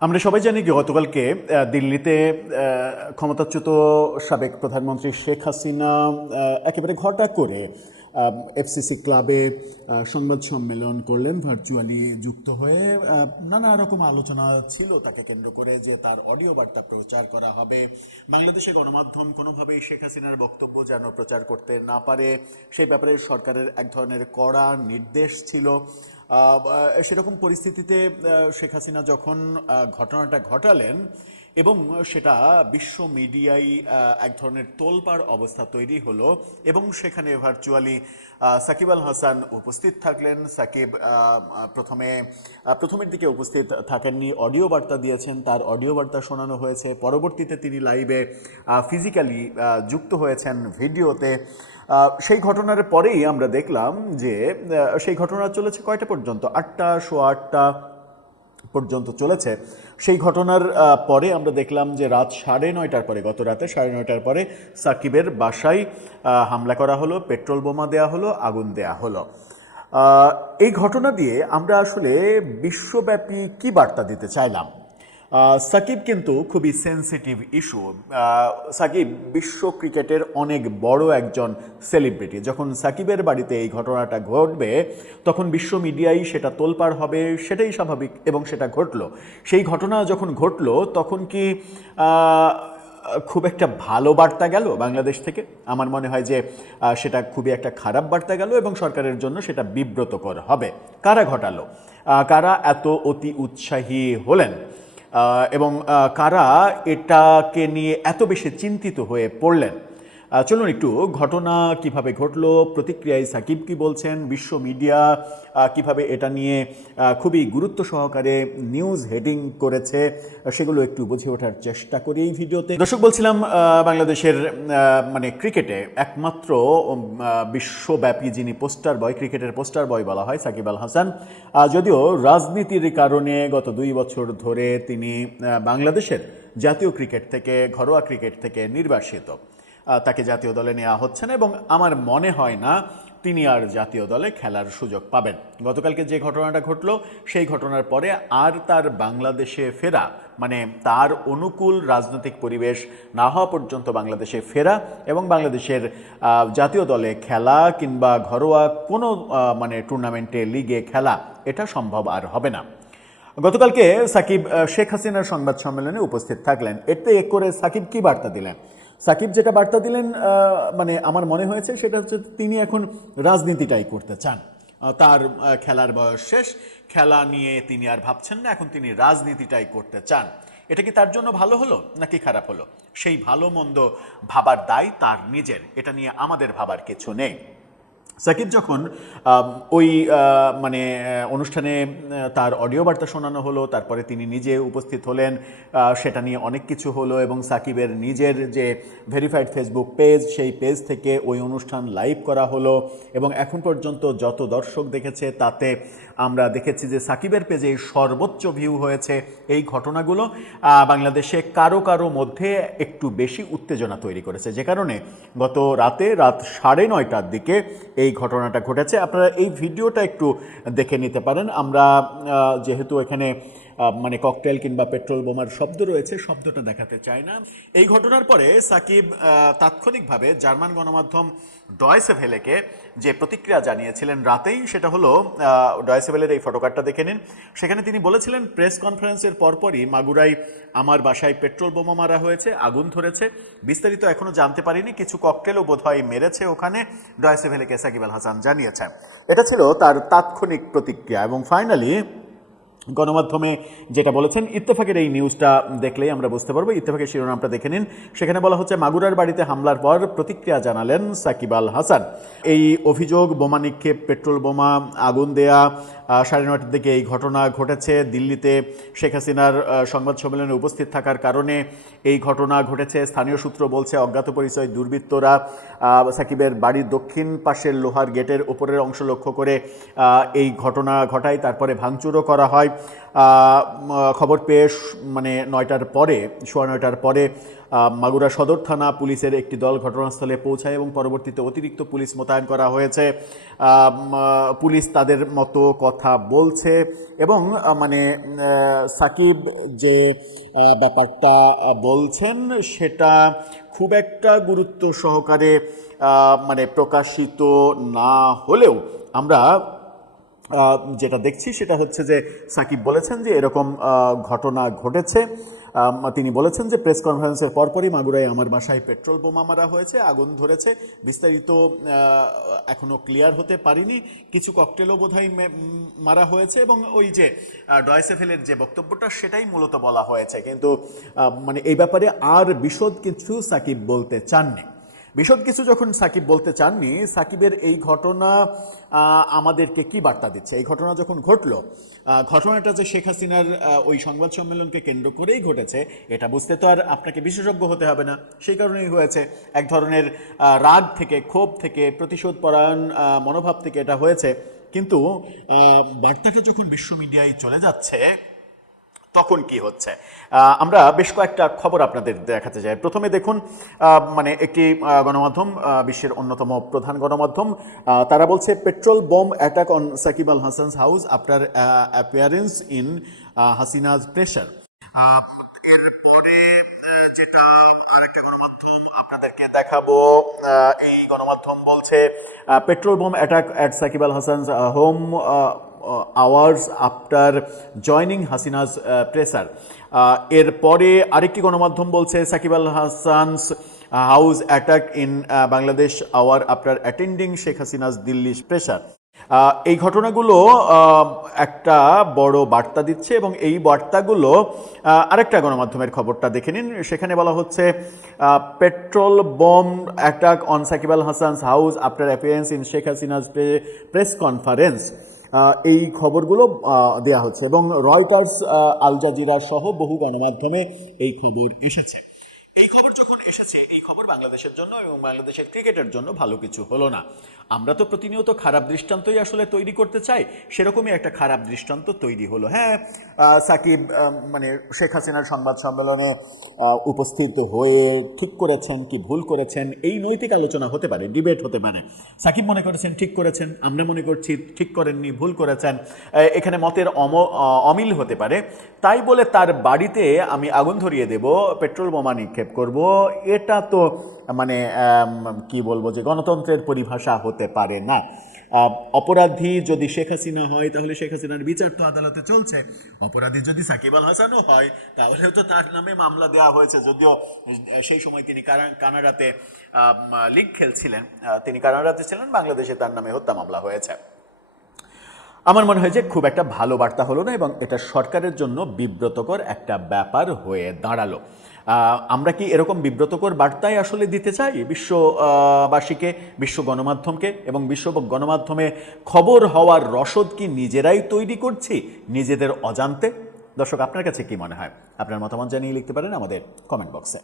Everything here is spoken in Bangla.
আমরা সবাই জানি যে গতকালকে দিল্লিতে ক্ষমতাচ্যুত সাবেক প্রধানমন্ত্রী শেখ হাসিনা একেবারে ঘটা করে এফসিসি ক্লাবে সংবাদ সম্মেলন করলেন ভার্চুয়ালি যুক্ত হয়ে। নানা রকম আলোচনা ছিল তাকে কেন্দ্র করে, যে তার অডিও বার্তা প্রচার করা হবে, বাংলাদেশে গণমাধ্যম কোনোভাবেই শেখ হাসিনার বক্তব্য যেন প্রচার করতে না পারে সেই ব্যাপারে সরকারের এক ধরনের কড়া নির্দেশ ছিল। সেরকম পরিস্থিতিতে শেখ হাসিনা যখন ঘটনাটা ঘটালেন এবং সেটা বিশ্ব মিডিয়ায় এক ধরনের তোলপাড় অবস্থা তৈরি হলো এবং সেখানে ভার্চুয়ালি সাকিব আল হাসান উপস্থিত থাকলেন। সাকিব প্রথমের দিকে উপস্থিত থাকেননি, অডিও বার্তা দিয়েছেন, তার অডিও বার্তা শোনানো হয়েছে। পরবর্তীতে তিনি লাইভে ফিজিক্যালি যুক্ত হয়েছেন ভিডিওতে। সেই ঘটনার পরেই আমরা দেখলাম যে সেই ঘটনা চলেছে কয়টা পর্যন্ত, 8টা সোয়া 8টা পর্যন্ত চলেছে। সেই ঘটনার পরে আমরা দেখলাম যে রাত 9:30টার পরে, গত রাতে 9:30টার পরে সাকিবের বাসায় হামলা করা হলো, পেট্রোল বোমা দেওয়া হলো, আগুন দেওয়া হলো। এই ঘটনা দিয়ে আমরা আসলে বিশ্বব্যাপী কি বার্তা দিতে চাইলাম? সাকিব কিন্তু খুবই সেন্সিটিভ ইস্যু। সাকিব বিশ্ব ক্রিকেটের অনেক বড় একজন সেলিব্রিটি। যখন সাকিবের বাড়িতে এই ঘটনাটা ঘটবে তখন বিশ্ব মিডিয়ায় সেটা তোলপাড় হবে, সেটাই স্বাভাবিক, এবং সেটা ঘটলো। সেই ঘটনা যখন ঘটলো তখন কি খুব একটা ভালো বার্তা গেল বাংলাদেশ থেকে? আমার মনে হয় যে সেটা খুবই একটা খারাপ বার্তা গেল এবং সরকারের জন্য সেটা বিব্রতকর হবে। কারা ঘটালো, কারা এত অতি উৎসাহী হলেন এবং কারা এটাকে নিয়ে এত বেশি চিন্তিত হয়ে পড়লেন? চলুন একটু ঘটনা কিভাবে ঘটলো, প্রতিক্রিয়ায় সাকিব কি বলছেন, বিশ্ব মিডিয়া কিভাবে এটা নিয়ে খুবই গুরুত্ব সহকারে নিউজ হেডিং করেছে, সেগুলো একটু বুঝে ওঠার চেষ্টা করি এই ভিডিওতে। দর্শক, বলছিলাম বাংলাদেশের মানে ক্রিকেটে একমাত্র বিশ্বব্যাপী যিনি পোস্টার বয়, ক্রিকেটের পোস্টার বয় বলা হয় সাকিব আল হাসান। যদিও রাজনীতির কারণে গত 2 বছর ধরে তিনি বাংলাদেশের জাতীয় ক্রিকেট থেকে, ঘরোয়া ক্রিকেট থেকে নির্বাসিত। তাকে জাতীয় দলে নেওয়া হচ্ছে না এবং আমার মনে হয় না তিনি আর জাতীয় দলে খেলার সুযোগ পাবেন। গতকালকে যে ঘটনাটা ঘটলো সেই ঘটনার পরে আর তার বাংলাদেশে ফেরা, মানে তার অনুকূল রাজনৈতিক পরিবেশ না হওয়া পর্যন্ত বাংলাদেশে ফেরা এবং বাংলাদেশের জাতীয় দলে খেলা কিংবা ঘরোয়া কোনো মানে টুর্নামেন্টে, লিগে খেলা, এটা সম্ভব আর হবে না। গতকালকে সাকিব শেখ হাসিনার সংবাদ সম্মেলনে উপস্থিত থাকলেন। এতে করে সাকিব কি বার্তা দিলেন? সাকিব যেটা বার্তা দিলেন, মানে আমার মনে হয়েছে সেটা হচ্ছে তিনি এখন রাজনীতিটাই করতে চান। তার খেলার বয়স শেষ, খেলা নিয়ে তিনি আর ভাবছেন না, এখন তিনি রাজনীতিটাই করতে চান। এটা কি তার জন্য ভালো হলো নাকি খারাপ হলো? সেই ভালো মন্দ ভাবার দায় তার নিজের, এটা নিয়ে আমাদের ভাবার কিছু নেই। সাকিব যখন ওই মানে অনুষ্ঠানে তার অডিও বার্তা শোনানো হলো, তারপরে তিনি নিজে উপস্থিত হলেন, সেটা নিয়ে অনেক কিছু হলো এবং সাকিবের নিজের যে ভেরিফাইড ফেসবুক পেজ, সেই পেজ থেকে ওই অনুষ্ঠান লাইভ করা হলো এবং এখন পর্যন্ত যত দর্শক দেখেছে তাতে আমরা দেখেছি যে সাকিবের পেজে সর্বোচ্চ ভিউ হয়েছে। এই ঘটনাগুলো বাংলাদেশে কারো কারো মধ্যে একটু বেশি উত্তেজনা তৈরি করেছে, যে কারণে গত রাতে রাত 9:30টার দিকে এই ঘটনাটা ঘটেছে। আপনারা এই ভিডিওটা একটু দেখে নিতে পারেন। আমরা যেহেতু এখানে মানে ককটেল কিংবা পেট্রোল বোমার শব্দ রয়েছে, শব্দটা দেখাতে চাই না। এই ঘটনার পরে সাকিব তাৎক্ষণিকভাবে জার্মান গণমাধ্যম ডয়েচে ভেলেকে যে প্রতিক্রিয়া জানিয়েছিলেন রাতেই, সেটা হলো ডয়েচে ভেলের এই ফটোকার্ডটা দেখে নিন। সেখানে তিনি বলেছিলেন, প্রেস কনফারেন্সের পরপরই মাগুরায় আমার বাসায় পেট্রোল বোমা মারা হয়েছে, আগুন ধরেছে, বিস্তারিত এখনো জানতে পারিনি, কিছু ককটেলও বোধহয় মেরেছে ওখানে, ডয়েচে ভেলেকে সাকিব আল হাসান জানিয়েছেন। এটা ছিল তার তাৎক্ষণিক প্রতিক্রিয়া। এবং ফাইনালি গণমাধ্যমে যেটা বলেছেন, ইত্তেফাকের এই নিউজটা দেখলেই আমরা বুঝতে পারবো। ইত্তেফাকের শিরোনামটা দেখে নিন। সেখানে বলা হচ্ছে, মাগুরার বাড়িতে হামলার পর প্রতিক্রিয়া জানালেন সাকিব আল হাসান। এই অভিযোগ, বোমা নিক্ষেপ, পেট্রোল বোমা, আগুন দেয়া, 9:30টার দিকে এই ঘটনা ঘটেছে। দিল্লিতে শেখ হাসিনার সংবাদ সম্মেলনে উপস্থিত থাকার কারণে এই ঘটনা ঘটেছে। স্থানীয় সূত্র বলছে, অজ্ঞাত পরিচয় দুর্বৃত্তরা সাকিবের বাড়ির দক্ষিণ পাশের লোহার গেটের ওপরের অংশ লক্ষ্য করে এই ঘটনা ঘটায়, তারপরে ভাঙচুরও করা হয়। খবর পেয়ে মানে 9টার পরে, সোয়া 9টার পরে মাগুরা সদর থানা পুলিশের একটি দল ঘটনাস্থলে পৌঁছায় এবং পরবর্তীতে অতিরিক্ত পুলিশ মোতায়েন করা হয়েছে। পুলিশ তাদের মতো কথা বলছে এবং মানে সাকিব যে ব্যাপারটা বলছেন সেটা খুব একটা গুরুত্ব সহকারে মানে প্রকাশিত না হলেও আমরা যেটা দেখছি সেটা হচ্ছে যে সাকিব বলেছেন যে এরকম ঘটনা ঘটেছে। তিনি বলেছেন যে প্রেস কনফারেন্সের পরপরই মাগুরায় আমার বাসায় পেট্রোল বোমা মারা হয়েছে, আগুন ধরেছে, বিস্তারিত এখনও ক্লিয়ার হতে পারিনি, কিছু ককটেলও বোধহয় মারা হয়েছে এবং ওই যে ডয়েসেফেলের যে বক্তব্যটা সেটাই মূলত বলা হয়েছে। কিন্তু মানে এই ব্যাপারে আর বিশদ কিছু সাকিব বলতে চাননি। বিশদ কিছু যখন সাকিব বলতে চাননি, সাকিবের এই ঘটনা আমাদেরকে কি বার্তা দিচ্ছে? এই ঘটনা যখন ঘটলো, ঘটনাটা যে শেখ হাসিনার ওই সংবাদ সম্মেলনকে কেন্দ্র করেই ঘটেছে এটা বুঝতে তো আর আপনাকে বিশেষজ্ঞ হতে হবে না, সেই কারণেই হয়েছে। এক ধরনের রাগ থেকে, ক্ষোভ থেকে, প্রতিশোধ পরায়ণ মনোভাব থেকে এটা হয়েছে। কিন্তু বার্তাটা যখন বিশ্ব মিডিয়ায় চলে যাচ্ছে তখন কি হচ্ছে? আমরা বেশ কয়েকটা খবর আপনাদের দেখাতে চাই। প্রথমে দেখুন, মানে একটি গণমাধ্যম, বিশ্বের অন্যতম প্রধান গণমাধ্যম, তারা বলছে petrol bomb attack on Shakib Al Hasan's house after appearance in Hasina's pressure. এরপরে যেটা আরেকটা গণমাধ্যম আপনাদেরকে দেখাবো, এই গণমাধ্যম বলছে petrol bomb attack at Shakib Al Hasan's home hours after joining Hasina's pressure. এরপরে আরেকটি গণমাধ্যম বলছে Shakib Al Hasan's house attack in Bangladesh hour after attending Sheikh Hasina's Delhi pressure. এই ঘটনাগুলো একটা বড় বার্তা দিচ্ছে এবং এই বার্তাগুলো আরেকটা গণমাধ্যমের খবরটা দেখে নিন। সেখানে বলা হচ্ছে petrol bomb attack on Shakib Al Hasan's house after appearance in Sheikh Hasina's press conference. এই খবরগুলো দেয়া হচ্ছে এবং রয়টার্স, আল জাজিরা সহ বহু গণমাধ্যমে এই খবর এসেছে। এই খবর যখন এসেছে, এই খবর বাংলাদেশের জন্য এবং বাংলাদেশের ক্রিকেটের জন্য ভালো কিছু হলো না। আমরা তো প্রতিনিয়ত খারাপ দৃষ্টান্তই আসলে তৈরি করতে চাই, সেরকমই একটা খারাপ দৃষ্টান্ত তৈরি হলো। হ্যাঁ, সাকিব মানে শেখ হাসিনার সংবাদ সম্মেলনে উপস্থিত হয়ে ঠিক করেছেন কি ভুল করেছেন এই নৈতিক আলোচনা হতে পারে, ডিবেট হতে পারে। সাকিব মনে করেছেন ঠিক করেছেন, আমরা মনে করছি ঠিক করেননি, ভুল করেছেন। এখানে মতের অমিল হতে পারে। তাই বলে তার বাড়িতে আমি আগুন ধরিয়ে দেব, পেট্রোল বোমা নিক্ষেপ করব, এটা তো মানে কি বলবো যে গণতন্ত্রের পরিভাষা হতে পারে না। অপরাধী যদি শেখ হাসিনা হয় তাহলে শেখ হাসিনার বিচার তো আদালতে চলছে। অপরাধী যদি সাকিব আল হাসানও হয় তাহলে তো তার নামে মামলা দেওয়া হয়েছে, যদিও সেই সময় তিনি কানাডাতে লিগ খেলছিলেন, তিনি কানাডাতে ছিলেন, বাংলাদেশে তার নামে হত্যা মামলা হয়েছে। আমার মনে হয় যে খুব একটা ভালো বার্তা হলো না এবং এটা সরকারের জন্য বিব্রতকর একটা ব্যাপার হয়ে দাঁড়ালো। আমরা কি এরকম বিব্রতকর বার্তাই আসলে দিতে চাই বিশ্ববাসীকে, বিশ্ব গণমাধ্যমকে? এবং বিশ্ব গণমাধ্যমে খবর হওয়ার রসদ কি নিজেরাই তৈরি করছি নিজেদের অজান্তে? দর্শক, আপনার কাছে কি মনে হয়? আপনার মতামত জানিয়ে লিখতে পারেন আমাদের কমেন্ট বক্সে।